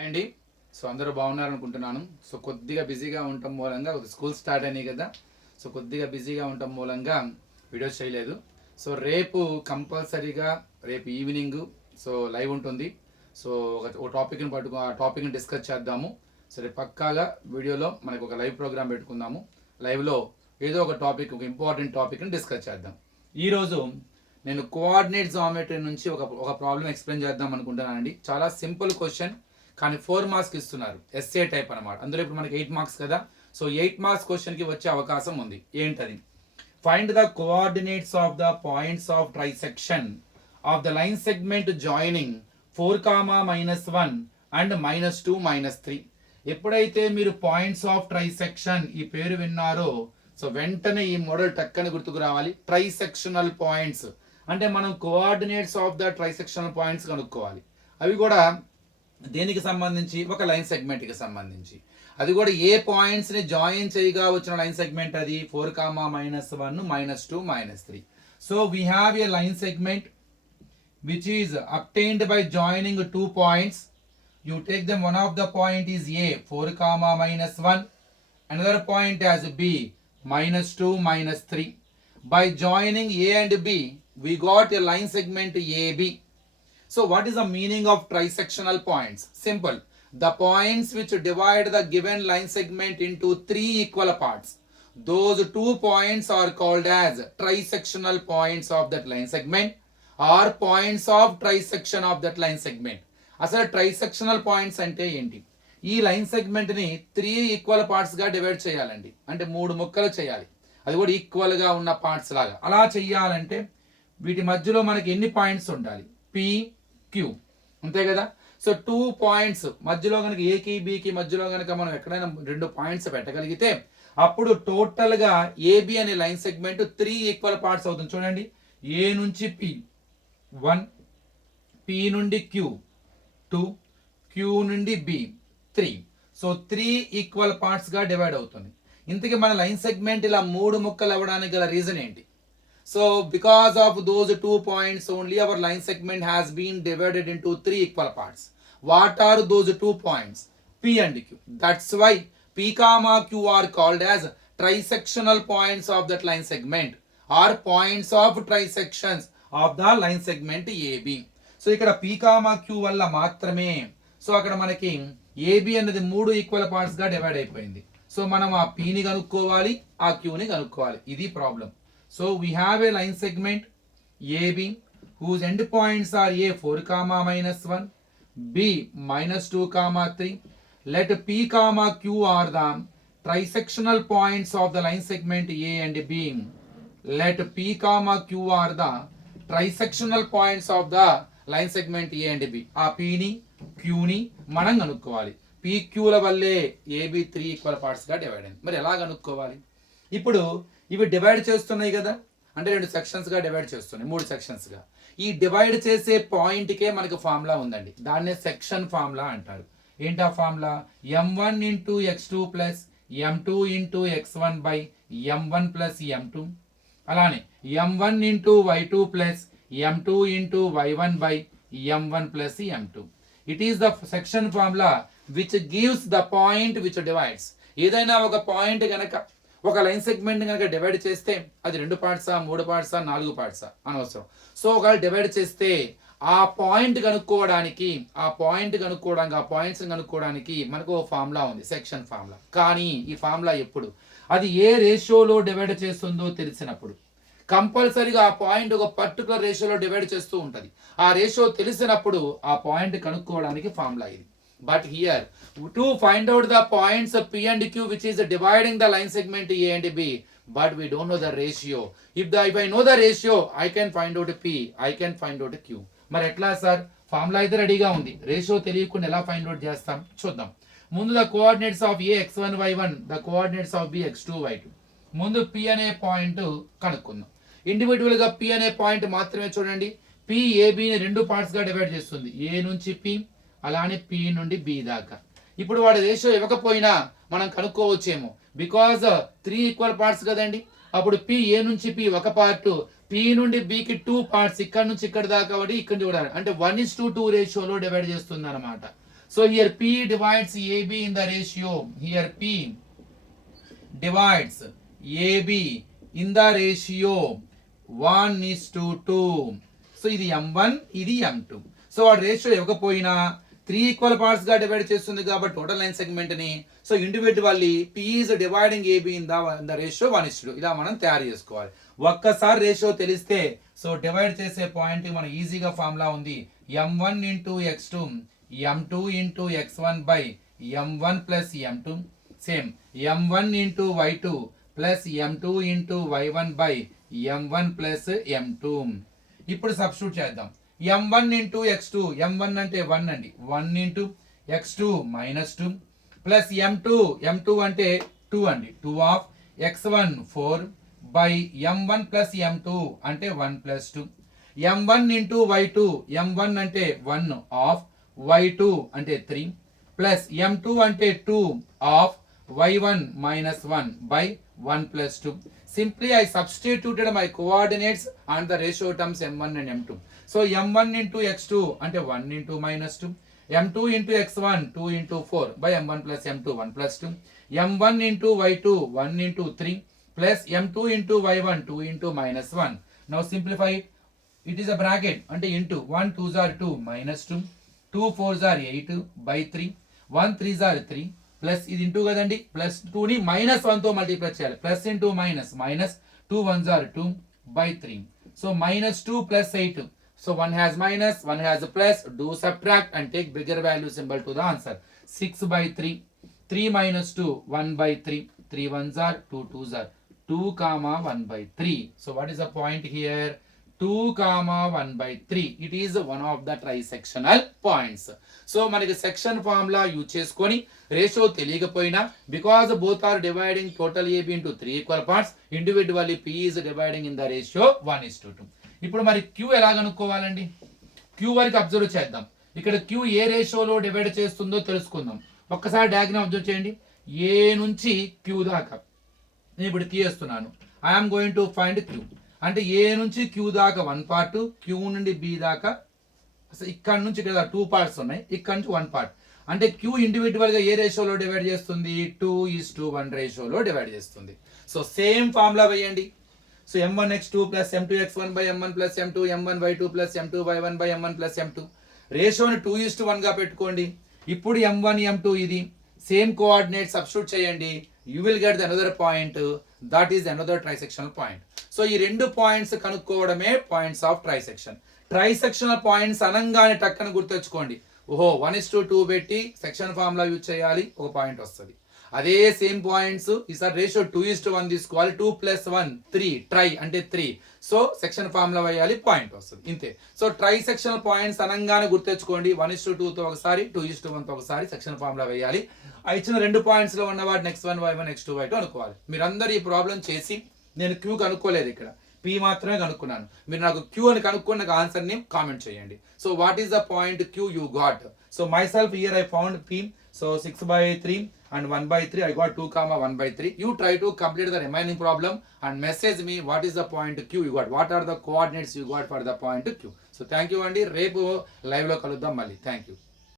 అండి. సో అందరూ బాగున్నారనుకుంటున్నాను. సో కొద్దిగా బిజీగా ఉండటం మూలంగా స్కూల్ స్టార్ట్ అయినాయి కదా. సో కొద్దిగా బిజీగా ఉండటం మూలంగా వీడియోస్ చేయలేదు. సో రేపు కంపల్సరీగా రేపు ఈవినింగ్ సో లైవ్ ఉంటుంది. సో ఒక టాపిక్ని ఆ టాపిక్ని డిస్కస్ చేద్దాము. సో రేపు పక్కాగా వీడియోలో మనకు ఒక లైవ్ ప్రోగ్రామ్ పెట్టుకుందాము. లైవ్లో ఏదో ఒక టాపిక్, ఒక ఇంపార్టెంట్ టాపిక్ని డిస్కస్ చేద్దాం. ఈరోజు నేను కోఆర్డినేట్ జామెట్రీ నుంచి ఒక ప్రాబ్లం ఎక్స్ప్లెయిన్ చేద్దాం అనుకుంటున్నానండి. చాలా సింపుల్ క్వశ్చన్, కానీ 4 మార్క్స్ ఇస్తున్నారు. ఎస్ఏ టైప్ అనమాట. అందులో ఇప్పుడు మనకి 8 మార్క్స్ కదా. సో 8 మార్క్స్ క్వశ్చన్కి వచ్చే అవకాశం ఉంది. ఏంటది? Find the coordinates of the points of trisection of the line segment joining 4, -1 and -2, -3. ఎప్పుడైతే మీరు పాయింట్స్ ఆఫ్ ట్రైసెక్షన్ ఈ పేరు విన్నారో సో వెంటనే ఈ మోడల్ టక్కని గుర్తుకు రావాలి. ట్రైసెక్షనల్ పాయింట్స్ అంటే మనం coordinates of the trisectional points కనుక్కోవాలి. అవి కూడా దేనికి సంబంధించి? ఒక లైన్ సెగ్మెంట్కి సంబంధించి. అది కూడా ఏ పాయింట్స్ని జాయిన్ చేయగా వచ్చిన లైన్ సెగ్మెంట్ అది? 4, -1, -2, -3. So we have a line segment which is obtained by joining 2 points. You take them, one of the point is A, 4, -1, another point as B, -2, -3. By joining A and B, we got a line segment AB. So what is the meaning of trisectional points? Simple. The points which divide the given line segment into 3 equal parts. Those 2 points are called as trisectional points of that line segment or points of trisection of that line segment. అసలు trisectional points అంటే ఏంటి? ఈ line సెగ్మెంట్ని 3 equal పార్ట్స్గా divide చేయాలండి. అంటే 3 ముక్కలు చేయాలి. అది కూడా ఈక్వల్గా ఉన్న పార్ట్స్ లాగా. అలా చెయ్యాలంటే వీటి మధ్యలో మనకి ఎన్ని పాయింట్స్ ఉండాలి? పి, క్యూ, అంతే కదా. సో 2 పాయింట్స్ మధ్యలో కనుక ఏకి బికి మధ్యలో కనుక మనం ఎక్కడైనా 2 పాయింట్స్ పెట్టగలిగితే అప్పుడు టోటల్గా ఏబి అనే లైన్ సెగ్మెంట్ 3 ఈక్వల్ పార్ట్స్ అవుతుంది. చూడండి, ఏ నుంచి పి 1, పి నుండి క్యూ 2, క్యూ నుండి బి 3. సో 3 ఈక్వల్ పార్ట్స్గా డివైడ్ అవుతుంది. ఇంతకీ మన లైన్ సెగ్మెంట్ ఇలా 3 ముక్కలు అవ్వడానికి గల రీజన్ ఏంటి? So because of those 2 points only our line segment has been divided into 3 equal parts. What are those 2 points? P and Q. That's why P, Q are called as trisectional points of that line segment or points of trisections of the line segment AB. So ఇక్కడ P, Q వల్ల మాత్రమే so అక్కడ మనకి AB అనేది 3 equal parts గా divide అయిపోయింది. So మనం ఆ P ని కనుక్కోవాలి, ఆ Q ని కనుక్కోవాలి. ఇది problem. So we have a line segment AB whose endpoints are A 4, B -2, 3. Let P, Q are the trisectional points of the line segment A and B. Let P, Q are the trisectional points of the line segment A and B. ఆ Pని Qని మనం కనుక్కోవాలి. PQల వల్లే AB 3 equal పార్ట్స్గా divide అయింది. మరి ఎలా కనుక్కోవాలి? ఇప్పుడు ఇవి డివైడ్ చేస్తున్నాయి కదా, అంటే 2 సెక్షన్స్గా డివైడ్ చేస్తున్నాయి, 3 సెక్షన్స్గా. ఈ డివైడ్ చేసే పాయింట్కే మనకు ఫార్ములా ఉందండి. దాన్నే సెక్షన్ ఫార్ములా అంటారు. ఏంటి ఆ formula? m1 × x2 + m2 × x1 / m1 + m2. అలానే m1 × y2 + m2 × y1 / m1 + m2. It is the section formula which gives the point which divides. ఏదైనా ఒక పాయింట్ కనుక ఒక లైన్ సెగ్మెంట్ కనుక డివైడ్ చేస్తే అది 2 పార్ట్సా, 3 పార్ట్సా, 4 పార్ట్సా అనవసరం. సో ఒకవేళ డివైడ్ చేస్తే ఆ పాయింట్ కనుక్కోవడానికి ఆ పాయింట్స్ కనుక్కోవడానికి మనకు ఒక ఫార్ములా ఉంది, సెక్షన్ ఫార్ములా. కానీ ఈ ఫార్ములా ఎప్పుడు? అది ఏ రేషియోలో డివైడ్ చేస్తుందో తెలిసినప్పుడు. కంపల్సరీగా ఆ పాయింట్ ఒక పర్టికులర్ రేషియోలో డివైడ్ చేస్తూ ఉంటుంది. ఆ రేషియో తెలిసినప్పుడు ఆ పాయింట్ కనుక్కోవడానికి ఫార్ములా ఇది. But here to find out the points P and Q which is dividing the line segment A and B, but we don't know the ratio. If I know the ratio, I can find out P, I can find out Q. మరి ఎట్లా sir? Formula అయితే రెడీగా ఉంది, ratio తెలియకుండా ఎలా find out చేస్తాం చూద్దాం. ముందు the coordinates of A x1 y1, the coordinates of B x2 y2. ముందు P అనే పాయింట్ కనుక్కుందాం. ఇండివిజువల్ గా P అనే పాయింట్ మాత్రమే చూడండి. P ABని 2 పార్ట్స్ గా డివైడ్ చేస్తుంది, A నుంచి P, అలానే P నుండి B దాకా. ఇప్పుడు వాడి రేషియో ఇవ్వకపోయినా మనం కనుక్కోవచ్చేమో, బికాజ్ 3 ఈక్వల్ పార్ట్స్ కదండి. అప్పుడు P A నుంచి P ఒక పార్ట్, P నుండి Bకి 2 పార్ట్స్, ఇక్కడ నుంచి ఇక్కడ దాకా, ఇక్కడ నుంచి అంటే 1:2 రేషియోలో డివైడ్ చేస్తుంది అనమాట. So here P divides AB in the ratio. Here P divides AB in the ratio 1:2. So ఇది M1 ఇది M2. సో వాడు రేషియో ఇవ్వకపోయినా 3 ఈక్వల్ పార్ట్స్ గా డివైడ్ చేస్తుంది కాబట్టి టోటల్ లైన్ సెగ్మెంట్ ని so individually P is dividing AB in the ratio 1:2. ఇలా మనం తయారు చేసుకోవాలి. ఒక్కసారి రేషియో తెలిస్తే సో డివైడ్ చేసే పాయింట్ మన ఈజీగా ఫార్ములా ఉంది. M1 into X2 M2 into X1 by M1 plus M2 same M1 into Y2 plus M2 into Y1 by M1 plus M2. ఇప్పుడు సబ్స్టిట్యూట్ చేద్దాం. M1 into X2 M1 అంటే 1 అండి 1 into X2 minus 2 plus M2 అంటే 2 అండి 2 of X1 4 by M1 plus M2 అంటే 1 plus 2 M1 into Y2 M1 అంటే 1 of Y2 అంటే 3 plus M2 అంటే 2 of Y1 minus 1 by 1 plus 2. Simply I substituted my coordinates and the ratio terms M1 and M2. So M1 into X2 ante 1 into minus 2. M2 into X1 2 into 4 by M1 plus M2 1 plus 2. M1 into Y2 1 into 3 plus M2 into Y1 2 into minus 1. Now simplify it. It is a bracket ante into 1 2s are 2 minus 2. 2 4s are 8 by 3. 1 3s are 3. Plus ఇది into కదండి plus 2ని minus 1తో multiply చేయాలి plus into minus minus 2 1s are 2 by 3 so minus 2 plus 8 so one has minus one has a plus do subtract and take bigger value symbol to the answer 6 by 3 3 minus 2 1 by 3 3 1s are 2 2s are 2 comma 1 by 3 so what is the point here 2 comma 1 by 3 it is one of the trisectional points so మనకి section formula use చేసుకొని ratio తెలియకపోయినా because both are dividing total AB into 3 equal parts individually P is dividing in the ratio 1:2 ఇప్పుడు మరి Q ఎలా కనుక్కోవాలండి Q వరకు observe చేద్దాం ఇక్కడ Q ఏ రేషియోలో డివైడ్ చేస్తుందో తెలుసుకుందాం ఒక్కసారి డయాగ్రామ్ అబ్జర్వ్ చేయండి A నుంచి Q దాకా నేను ఇప్పుడు తీస్తున్నాను I am going to find Q అంటే A నుంచి Q దాకా 1 పార్ట్ Q నుండి B దాకా ఇక్కడ నుంచి ఇక్కడ 2 పార్ట్స్ ఉన్నాయి ఇక్కడ నుంచి 1 పార్ట్ అంటే Q ఇండివిజువల్ గా ఏ రేషియోలో డివైడ్ చేస్తుంది 2:1 రేషియోలో డివైడ్ చేస్తుంది సో సేమ్ ఫార్ములా వేయండి so M1x2 plus M2x1 by M1 plus M2 M1y2 plus M2y1 by M1 plus M2 రేషియోని 2:1 గా పెట్టుకోండి ఇప్పుడు M1 M2 ఇది సేమ్ కోఆర్డినేట్ సబ్స్టిట్యూట్ చేయండి you will get the another point that is another trisectional point so ఈ రెండు points కనుక్కోవడమే points of trisection trisectional points అనంగానే టక్కన గుర్తుంచుకోండి ఓహో 1:2 పెట్టి సెక్షన్ ఫార్ములా యూజ్ చేయాలి ఒక పాయింట్ వస్తుంది అదే సేమ్ పాయింట్స్ ఈసారి రేషియో 2:1 తీసుకోవాలి 2 + 1 3 ట్రై అంటే 3 సో సెక్షన్ ఫార్ములా వేయాలి పాయింట్ వస్తుంది ఇంతే సో ట్రైసెక్షనల్ పాయింట్స్ అనంగానే గుర్తుంచుకోండి 1:2తో ఒకసారి 2:1తో ఒకసారి సెక్షన్ ఫార్ములా వేయాలి ఆ ఇచ్చిన రెండు పాయింట్స్ లో ఉన్న వాటి నెక్స్ట్ 1 y1 నెక్స్ట్ 2 y2 అనుకోవాలి మీరందరూ ఈ ప్రాబ్లం చేసి నేను Q కనుక్కోలేదు ఇక్కడ P మాత్రమే కనుక్కున్నాను మీరు నాకు Q అని కనుక్కున్న ఆన్సర్ ని కామెంట్ చేయండి so what is the point Q you got so myself here I found P so 6/3 and 1/3 I got 2 comma 1/3 you try to complete the remaining problem and message me what is the point Q you got what are the coordinates you got for the point Q so thank you అండి రేపు live లో కలుద్దాం మళ్ళీ thank you